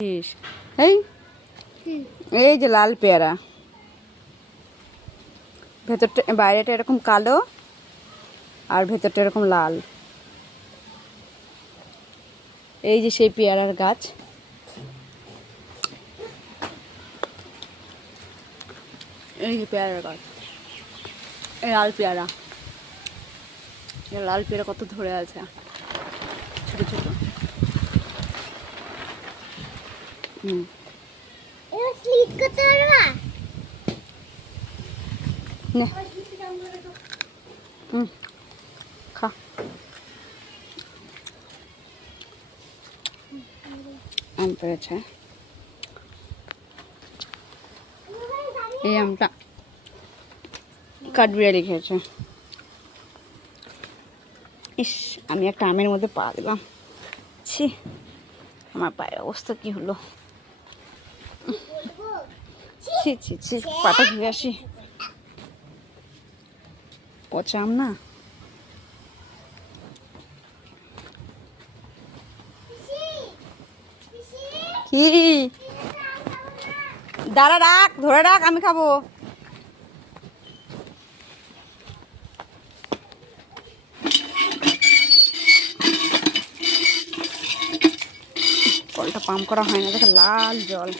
এই এই যে লাল পেয়ারা, ভেতরটা বাইরেটা এরকম কালো আর ভেতরটা এরকম লাল। এই যে সেই পেয়ারার গাছ। এই যে পেয়ারার গাছ, এই লাল পেয়ারা, লাল পেয়ারা কত ধরে আছে ছোট ছোট। খা, আম পেরেছে। এই আমটা কাঠবিড়ালি খেয়েছে। ইস, আমি একটা আমের মধ্যে পা দিলাম। ছি, আমার পায়ের অবস্থা কি হলো। ছি ছি ছি, পাটা ধুয়ে আসি। পচা আম না। কি দাঁড়া, রাখ, ধরে রাখ, আমি খাবো। কলটা পাম্প করা হয় না, দেখে লাল জল।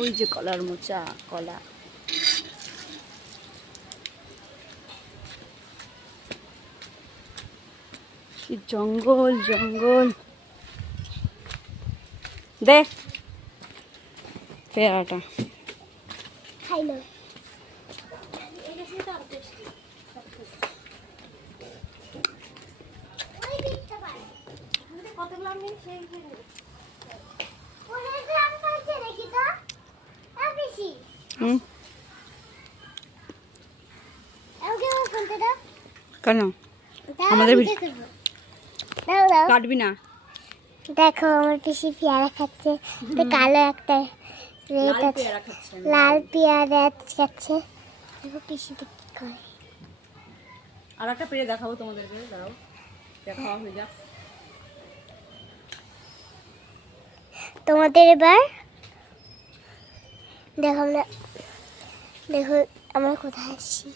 ওই যে কলার মোচা, কলা। কি জঙ্গল জঙ্গল। দেখ পেয়ারাটা খাইলো। কেন আমাদের কাটবি না? দেখো আমার পিসি পেয়ারা খাচ্ছে, তো কালো একটা লাল পেয়ারা খাচ্ছে। দেখো পিসি কি করে। আর একটা পেরে দেখাবো তোমাদেরকে, দাঁড়াও, খাওয়া হয়ে যাক। তোমাদের এবার দেখো আমরা কোথায় আসছি।